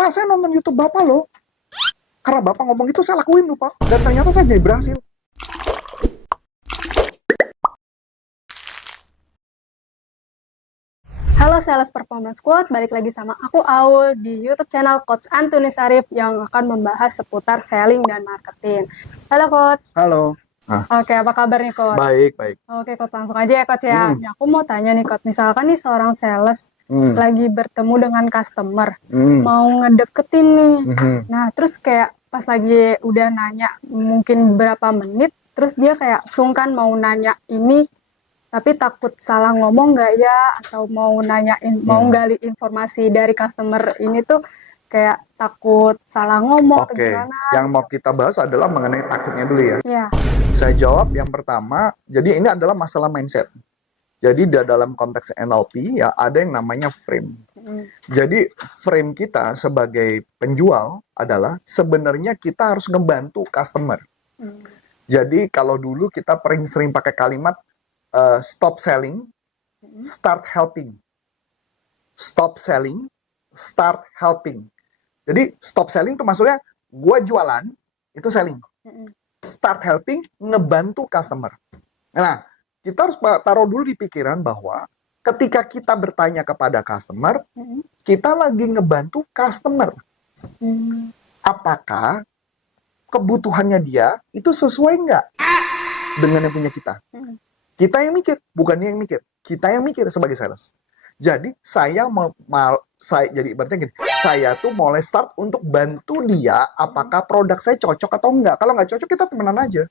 Pak, saya nonton YouTube Bapak loh. Karena Bapak ngomong itu saya lakuin loh, Pak. Dan ternyata saya jadi berhasil. Halo Sales Performance Squad, balik lagi sama aku Aul di YouTube channel Coach Antoni Sarif yang akan membahas seputar selling dan marketing. Halo Coach. Halo. Oke, apa kabar nih Coach? Baik, baik. Oke Coach, langsung aja ya Coach ya. Nih, aku mau tanya nih Coach, misalkan nih seorang sales lagi bertemu dengan customer, mau ngedeketin nih. Nah, terus kayak pas lagi udah nanya mungkin berapa menit, terus dia kayak sungkan mau nanya ini, tapi takut salah ngomong nggak ya, atau mau nanyain, mau gali informasi dari customer ini tuh kayak takut salah ngomong atau Oke, gimana. yang mau kita bahas adalah mengenai takutnya dulu ya. Ya. Saya jawab yang pertama, jadi ini adalah masalah mindset. Jadi dalam konteks NLP ya ada yang namanya frame. Jadi frame kita sebagai penjual adalah sebenarnya kita harus ngebantu customer. Jadi kalau dulu kita sering pakai kalimat stop selling, start helping. Stop selling, start helping. Jadi stop selling itu maksudnya gue jualan, itu selling. Start helping, ngebantu customer. Nah, kita harus taruh dulu di pikiran bahwa ketika kita bertanya kepada customer, kita lagi ngebantu customer. Apakah kebutuhannya dia itu sesuai nggak dengan yang punya kita? Kita yang mikir, bukan dia yang mikir. Kita yang mikir sebagai sales. Jadi jadi ibaratnya gini, saya tuh mulai start untuk bantu dia apakah produk saya cocok atau enggak. Kalau nggak cocok kita temenan aja.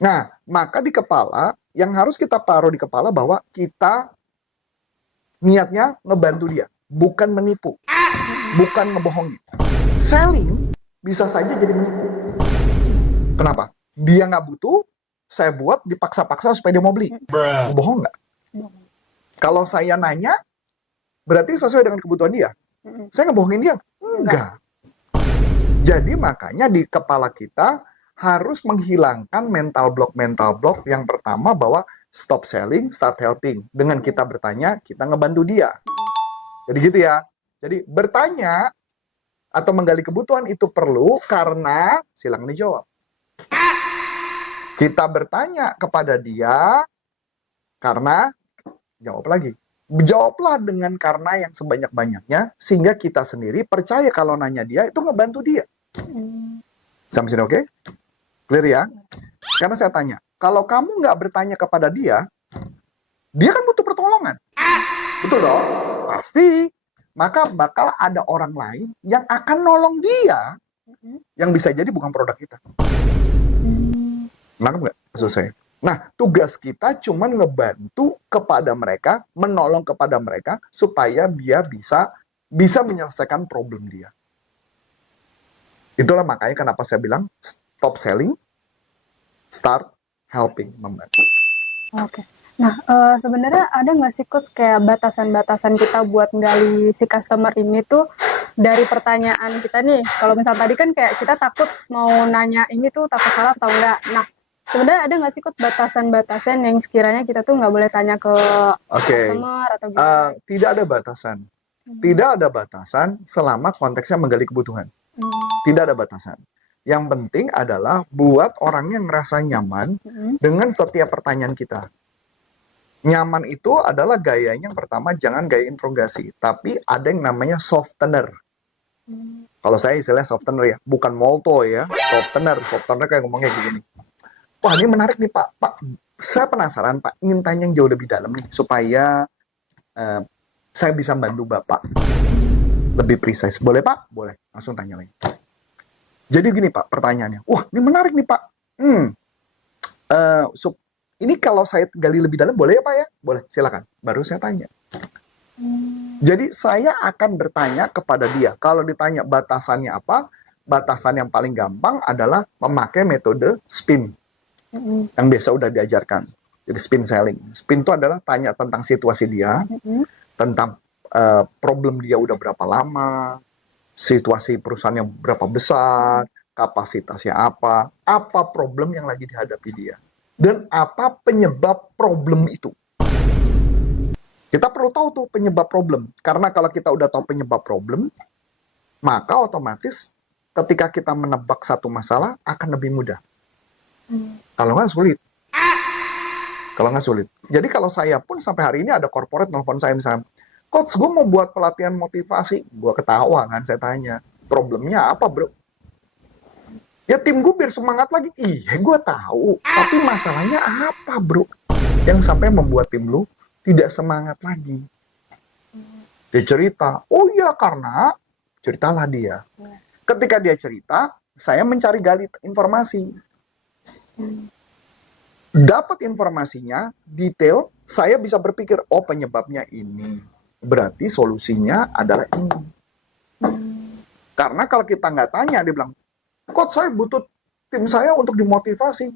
Nah, maka di kepala, yang harus kita taruh di kepala bahwa kita niatnya ngebantu dia, bukan menipu, bukan ngebohongi. Selling bisa saja jadi menipu. Kenapa? Dia nggak butuh, saya buat dipaksa-paksa supaya dia mau beli. Bohong nggak? Kalau saya nanya, berarti sesuai dengan kebutuhan dia. Saya ngebohongin dia? Enggak. Jadi makanya di kepala kita harus menghilangkan mental block yang pertama bahwa stop selling, start helping. Dengan kita bertanya, kita ngebantu dia. Jadi gitu ya. Jadi bertanya atau menggali kebutuhan itu perlu karena silakan dijawab. Kita bertanya kepada dia karena jawab lagi. Jawablah dengan karena yang sebanyak-banyaknya sehingga kita sendiri percaya kalau nanya dia itu ngebantu dia. Sampai sini oke? Clear ya? Karena saya tanya, kalau kamu nggak bertanya kepada dia kan butuh pertolongan. Betul dong? Pasti. Maka bakal ada orang lain yang akan nolong dia yang bisa jadi bukan produk kita. Nangkep nggak maksud saya? Nah, tugas kita cuma ngebantu kepada mereka, menolong kepada mereka, supaya dia bisa menyelesaikan problem dia. Itulah makanya kenapa saya bilang, stop selling, start helping, membantu. Oke. Nah, sebenarnya ada nggak sih Coach kayak batasan-batasan kita buat nggali si customer ini tuh dari pertanyaan kita nih? Kalau misal tadi kan kayak kita takut mau nanya ini tuh takut salah atau enggak. Nah, sebenarnya ada nggak sih Coach batasan-batasan yang sekiranya kita tuh nggak boleh tanya ke customer atau gimana? Tidak ada batasan. Tidak ada batasan selama konteksnya menggali kebutuhan. Tidak ada batasan. Yang penting adalah buat orang yang ngerasa nyaman dengan setiap pertanyaan kita. Nyaman itu adalah gayanya yang pertama jangan gaya interogasi, tapi ada yang namanya softener. Kalau saya istilahnya softener ya, bukan molto ya, softener. Softener kayak ngomongnya gini. Wah ini menarik nih Pak. Pak, saya penasaran Pak, ingin tanya yang jauh lebih dalam nih supaya saya bisa bantu Bapak lebih precise. Boleh Pak? Boleh. Langsung tanya lagi. Jadi gini Pak, pertanyaannya. Wah ini menarik nih Pak. Ini kalau saya gali lebih dalam boleh ya Pak ya? Boleh, silakan. Baru saya tanya. Jadi saya akan bertanya kepada dia. Kalau ditanya batasannya apa? Batasan yang paling gampang adalah memakai metode spin. Yang biasa udah diajarkan. Jadi spin selling. Spin itu adalah tanya tentang situasi dia, tentang problem dia udah berapa lama, situasi perusahaannya berapa besar, kapasitasnya apa problem yang lagi dihadapi dia. Dan apa penyebab problem itu. Kita perlu tahu tuh penyebab problem. Karena kalau kita udah tahu penyebab problem, maka otomatis ketika kita menebak satu masalah akan lebih mudah. Kalau nggak sulit. Jadi kalau saya pun sampai hari ini ada corporate nelfon saya misalnya, Coach, gue mau buat pelatihan motivasi. Gue ketawa kan, saya tanya, problemnya apa bro? Ya tim gue biar semangat lagi. Iya gue tahu, tapi masalahnya apa bro? Yang sampai membuat tim lu tidak semangat lagi. Dia cerita, oh iya karena, ceritalah dia. Ketika dia cerita, saya mencari gali informasi. Dapat informasinya, detail, saya bisa berpikir, oh penyebabnya ini. Berarti solusinya adalah ini. Karena kalau kita nggak tanya, dia bilang, Coach saya butuh tim saya untuk dimotivasi.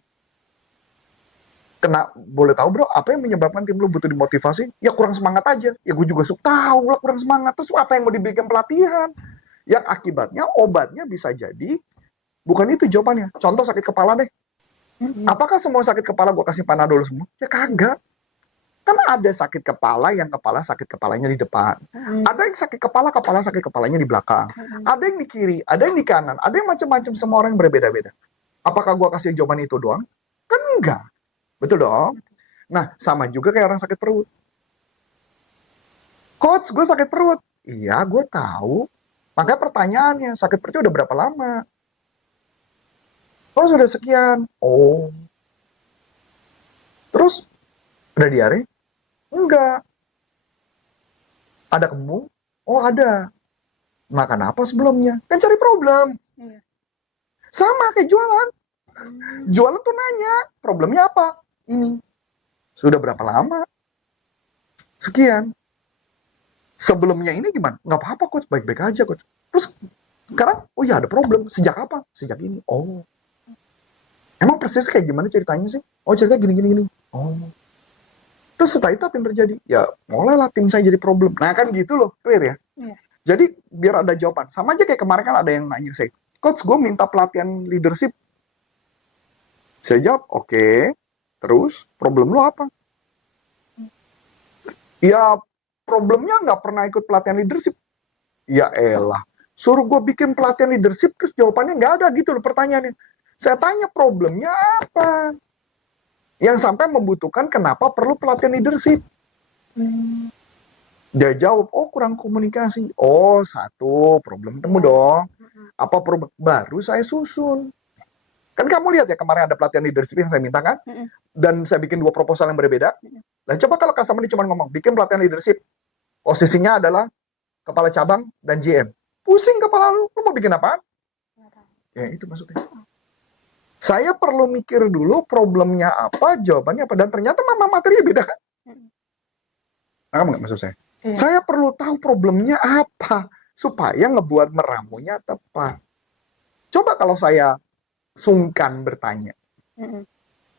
Boleh tahu bro, apa yang menyebabkan tim lu butuh dimotivasi? Ya kurang semangat aja. Ya gue juga suka tahu lah kurang semangat. Terus apa yang mau diberikan pelatihan? Yang akibatnya obatnya bisa jadi, bukan itu jawabannya. Contoh sakit kepala deh. Apakah semua sakit kepala gue kasih Panadol semua? Ya kagak. Kan ada sakit kepala yang sakit kepalanya di depan. Ada yang sakit kepala sakit kepalanya di belakang. Ada yang di kiri, ada yang di kanan, ada yang macam-macam, semua orang yang berbeda-beda. Apakah gue kasih jawaban itu doang? Kan enggak. Betul dong? Nah, sama juga kayak orang sakit perut. Coach, gue sakit perut. Iya, gue tahu. Makanya pertanyaannya, sakit perutnya udah berapa lama? Oh, sudah sekian. Oh. Terus, udah diare? Enggak. Ada kembung? Oh, ada. Makan apa sebelumnya? Kan cari problem. Sama kayak jualan. Jualan tuh nanya, problemnya apa? Ini. Sudah berapa lama? Sekian. Sebelumnya ini gimana? Nggak apa-apa, Coach. Baik-baik aja, Coach. Terus, sekarang, oh ya ada problem. Sejak apa? Sejak ini. Oh. Emang persis kayak gimana ceritanya sih? Oh, ceritanya gini. Oh. Terus setelah itu apa yang terjadi? Ya, mulailah tim saya jadi problem. Nah, kan gitu loh. Clear ya? Jadi, biar ada jawaban. Sama aja kayak kemarin kan ada yang nanya saya, Coach, gue minta pelatihan leadership. Saya jawab, oke. Terus, problem lo apa? Ya, problemnya nggak pernah ikut pelatihan leadership. Ya elah. Suruh gue bikin pelatihan leadership, terus jawabannya nggak ada gitu loh pertanyaannya. Saya tanya problemnya apa? Yang sampai membutuhkan kenapa perlu pelatihan leadership. Dia jawab, oh kurang komunikasi. Oh, satu, problem temu dong. Apa problem? Baru saya susun. Kan kamu lihat ya kemarin ada pelatihan leadership yang saya minta kan? Dan saya bikin 2 proposal yang berbeda. Nah, coba kalau customer ini cuma ngomong, bikin pelatihan leadership. Posisinya adalah kepala cabang dan GM. Pusing kepala lu mau bikin apaan? Ya itu maksudnya. Saya perlu mikir dulu problemnya apa, jawabannya apa. Dan ternyata materinya beda kan? Nah, kamu nggak maksud saya? Saya perlu tahu problemnya apa. Supaya ngebuat meramunya tepat. Coba kalau saya sungkan bertanya.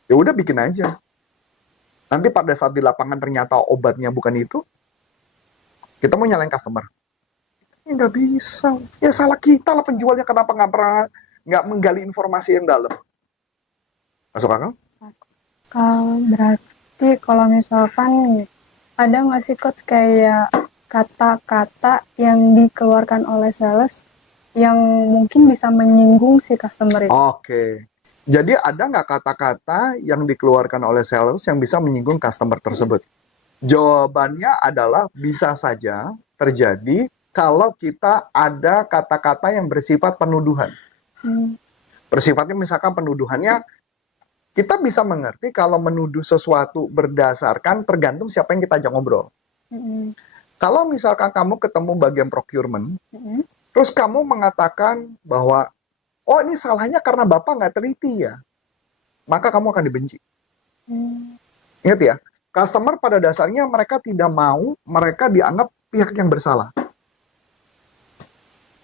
Ya udah bikin aja. Nanti pada saat di lapangan ternyata obatnya bukan itu, kita mau nyalain customer. Ya nggak bisa. Ya salah kita lah penjualnya, kenapa nggak menggali informasi yang dalam. Masuk akal? Berarti kalau misalkan ada nggak sih Coach kayak kata-kata yang dikeluarkan oleh sales yang mungkin bisa menyinggung si customer itu? Oke. Jadi ada nggak kata-kata yang dikeluarkan oleh sales yang bisa menyinggung customer tersebut? Jawabannya adalah bisa saja terjadi kalau kita ada kata-kata yang bersifat penuduhan. Bersifatnya misalkan penuduhannya, kita bisa mengerti kalau menuduh sesuatu berdasarkan tergantung siapa yang kita ajak ngobrol. Kalau misalkan kamu ketemu bagian procurement, terus kamu mengatakan bahwa, oh ini salahnya karena Bapak nggak teliti ya, maka kamu akan dibenci. Ingat ya, customer pada dasarnya mereka tidak mau mereka dianggap pihak yang bersalah.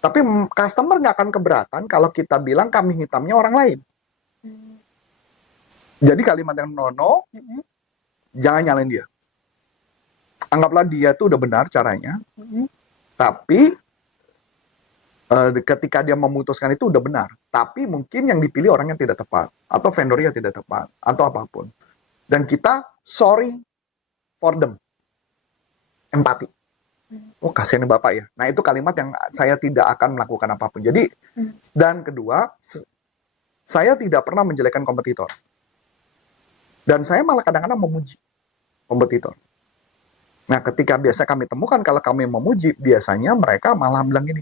Tapi customer nggak akan keberatan kalau kita bilang kambing hitamnya orang lain. Jadi kalimat yang no, jangan nyalain dia. Anggaplah dia tuh udah benar caranya, tapi ketika dia memutuskan itu udah benar. Tapi mungkin yang dipilih orang yang tidak tepat, atau vendornya tidak tepat, atau apapun. Dan kita sorry for them. Empati. Oh, kasihan Bapak ya. Nah, itu kalimat yang saya tidak akan melakukan apapun. Jadi, dan kedua, saya tidak pernah menjelekkan kompetitor. Dan saya malah kadang-kadang memuji kompetitor. Nah, ketika biasa kami temukan kalau kami memuji, biasanya mereka malah bilang gini,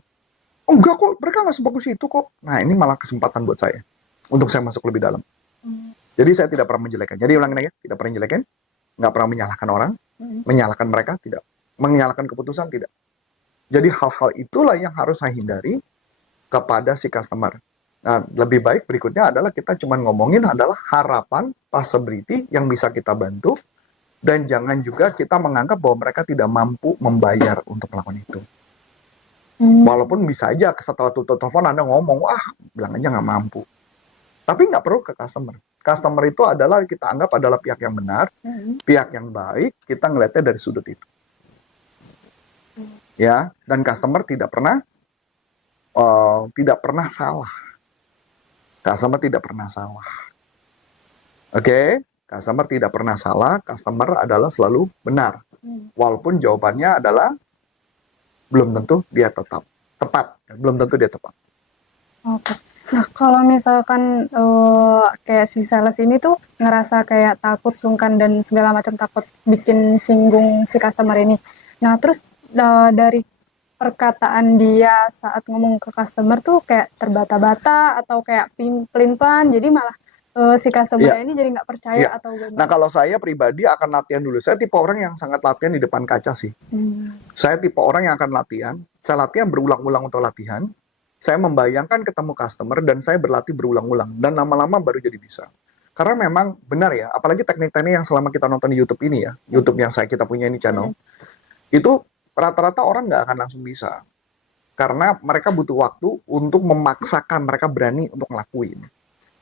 oh enggak kok, mereka nggak sebagus itu kok. Nah, ini malah kesempatan buat saya untuk saya masuk lebih dalam. Jadi saya tidak pernah menjelekkan. Jadi ulangi lagi, tidak pernah menjelekkan, nggak pernah menyalahkan orang, menyalahkan mereka, tidak. Menyalahkan keputusan, tidak. Jadi hal-hal itulah yang harus saya hindari kepada si customer. Nah, lebih baik berikutnya adalah kita cuma ngomongin adalah harapan, possibility yang bisa kita bantu, dan jangan juga kita menganggap bahwa mereka tidak mampu membayar untuk melakukan itu. Walaupun bisa aja setelah tutup telepon Anda ngomong, wah, bilang aja nggak mampu. Tapi nggak perlu ke customer. Customer itu adalah kita anggap adalah pihak yang benar, pihak yang baik, kita ngelihatnya dari sudut itu. Ya, dan customer tidak pernah salah. Customer tidak pernah salah. Oke, customer tidak pernah salah, customer adalah selalu benar. Walaupun jawabannya adalah belum tentu dia tepat. Belum tentu dia tepat. Oke. Nah, kalau misalkan kayak si sales ini tuh ngerasa kayak takut, sungkan, dan segala macam, takut bikin singgung si customer ini. Nah, terus dari perkataan dia saat ngomong ke customer tuh kayak terbata-bata atau kayak pelin-pelan, jadi malah si customer ini jadi nggak percaya atau gimana? Nah, kalau saya pribadi akan latihan dulu. Saya tipe orang yang sangat latihan di depan kaca sih. Saya tipe orang yang akan latihan. Saya latihan berulang-ulang untuk latihan. Saya membayangkan ketemu customer dan saya berlatih berulang-ulang. Dan lama-lama baru jadi bisa. Karena memang benar ya, apalagi teknik-teknik yang selama kita nonton di YouTube ini ya, YouTube yang kita punya ini channel, itu rata-rata orang nggak akan langsung bisa. Karena mereka butuh waktu untuk memaksakan, mereka berani untuk ngelakuin.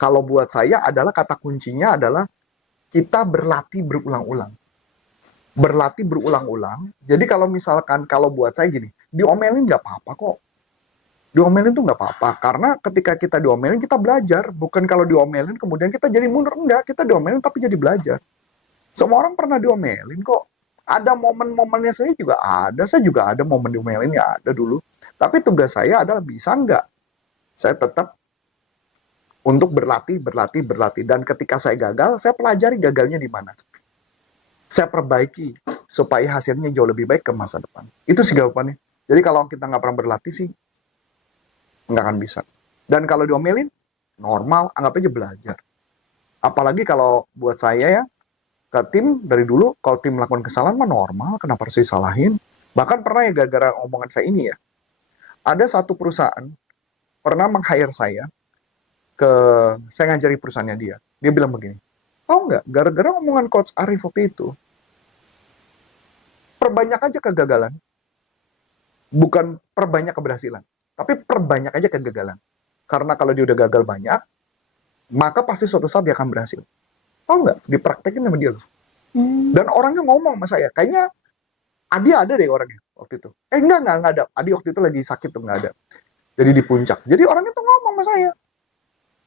Kalau buat saya adalah kata kuncinya adalah kita berlatih berulang-ulang. Berlatih berulang-ulang. Jadi kalau misalkan, kalau buat saya gini, diomelin nggak apa-apa kok. Diomelin tuh nggak apa-apa. Karena ketika kita diomelin, kita belajar. Bukan kalau diomelin kemudian kita jadi mundur. Enggak, kita diomelin tapi jadi belajar. Semua orang pernah diomelin kok. Ada momen-momennya saya juga ada. Saya juga ada momen diomelin, ya ada dulu. Tapi tugas saya adalah bisa nggak saya tetap untuk berlatih. Dan ketika saya gagal, saya pelajari gagalnya di mana. Saya perbaiki supaya hasilnya jauh lebih baik ke masa depan. Itu sih jawabannya. Jadi kalau kita nggak pernah berlatih sih, nggak akan bisa. Dan kalau diomelin, normal, anggap aja belajar. Apalagi kalau buat saya ya, ke tim dari dulu, kalau tim melakukan kesalahan mah normal, kenapa harus disalahin? Bahkan pernah ya gara-gara omongan saya ini ya, ada satu perusahaan pernah meng-hire saya, saya ngajari perusahaannya dia. Dia bilang begini, tahu nggak, gara-gara omongan Coach Arif waktu itu, perbanyak aja kegagalan. Bukan perbanyak keberhasilan, tapi perbanyak aja kegagalan. Karena kalau dia udah gagal banyak, maka pasti suatu saat dia akan berhasil. Tahu nggak, dipraktekin sama dia loh. Dan orangnya ngomong sama saya, kayaknya Adi ada deh orangnya waktu itu. Enggak ada. Adi waktu itu lagi sakit tuh, nggak ada. Jadi di puncak. Jadi orangnya tuh ngomong sama saya,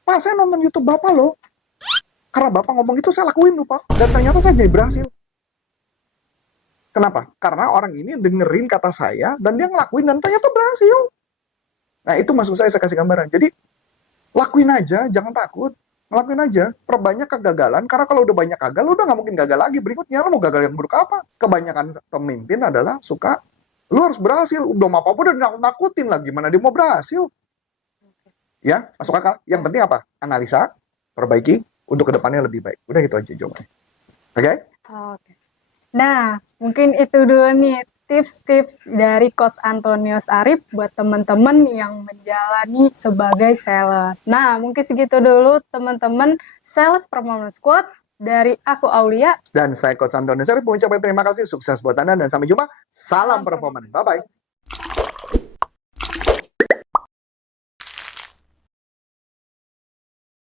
Pak, saya nonton YouTube Bapak loh. Karena Bapak ngomong itu saya lakuin loh Pak. Dan ternyata saya jadi berhasil. Kenapa? Karena orang ini dengerin kata saya, dan dia ngelakuin, dan ternyata berhasil. Nah itu maksud saya kasih gambaran. Jadi, lakuin aja, jangan takut. Ngelakuin aja, perbanyak kegagalan, karena kalau udah banyak gagal, udah nggak mungkin gagal lagi. Berikutnya, lo mau gagal yang buruk apa? Kebanyakan pemimpin adalah suka, lo harus berhasil, udah apa-apa udah nakutin lah, gimana dia mau berhasil? Ya, masuk akal. Yang penting apa? Analisa, perbaiki, untuk kedepannya lebih baik. Udah itu aja jawabannya. Oke? Oke. Nah, mungkin itu dulu nih tips-tips dari Coach Antonius Arif buat teman-teman yang menjalani sebagai sales. Nah, mungkin segitu dulu teman-teman Sales Performance Squad dari aku Aulia. Dan saya Coach Antonius Arif mengucapkan terima kasih, sukses buat Anda, dan sampai jumpa. Salam performance. Bye-bye.